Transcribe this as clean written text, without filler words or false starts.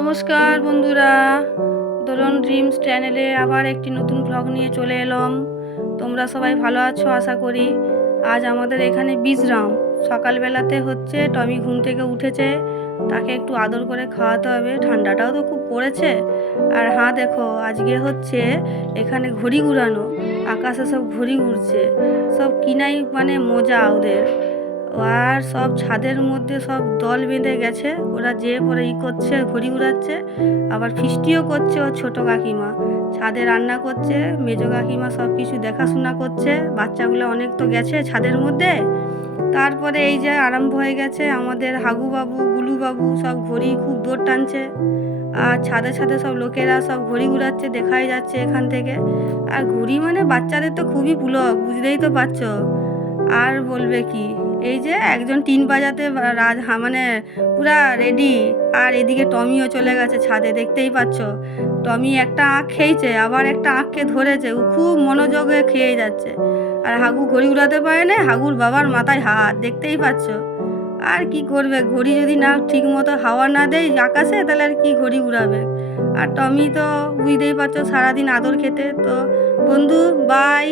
নমস্কার বন্ধুরা, দোলন ড্রিমস চ্যানেলে আবার একটি নতুন ব্লগ নিয়ে চলে এলাম। তোমরা সবাই ভালো আছো আশা করি। আজ আমাদের এখানে বিশ্রাম। সকালবেলাতে হচ্ছে টমি ঘুম থেকে উঠেছে, তাকে একটু আদর করে খাওয়াতে হবে, ঠান্ডাটাও তো খুব পড়েছে। আর হ্যাঁ দেখো, আজকে হচ্ছে এখানে ঘড়ি উড়ানো, আকাশে সব ঘড়ি উড়ছে, সব কিনাই মানে মজা ওদের। আর সব ছাদের মধ্যে সব দল বেঁধে গেছে, ওরা যে পরে করছে, ঘড়ি উড়াচ্ছে, আবার ফিস্টিও করছে। ও ছোটো কাকিমা ছাদে রান্না করছে, মেজো কাকিমা সব কিছু দেখাশোনা করছে। বাচ্চাগুলো অনেক তো গেছে ছাদের মধ্যে। তারপরে এই যে আরম্ভ হয়ে গেছে আমাদের হাগুবাবু গুলুবাবু, সব ঘড়ি খুব দৌড় টানছে। আর ছাদে ছাদে সব লোকেরা সব ঘড়ি উড়াচ্ছে, দেখাই যাচ্ছে এখান থেকে। আর ঘুড়ি মানে বাচ্চাদের তো খুবই পুলক, বুঝতেই তো পারছো। আর বলবে কি, এই যে একজন টিন বাজাতে মানে পুরা রেডি। আর এদিকে টমিও চলে গেছে ছাদে, দেখতেই পাচ্ছ। টমি একটা আঁখ খেয়েছে, আবার একটা আঁখকে ধরেছে, ও খুব মনোযোগে খেয়ে যাচ্ছে। আর হাগু ঘড়ি উড়াতে পারে না, হাগুর বাবার মাথায় হাত, দেখতেই পাচ্ছ। আর কি করবে, ঘড়ি যদি না ঠিক মতো হাওয়া না দেয় আকাশে, তাহলে আর কি ঘড়ি উড়াবে। আর টমি তো বুঝতেই পারছো সারাদিন আদর খেতে। তো বন্ধু বাই।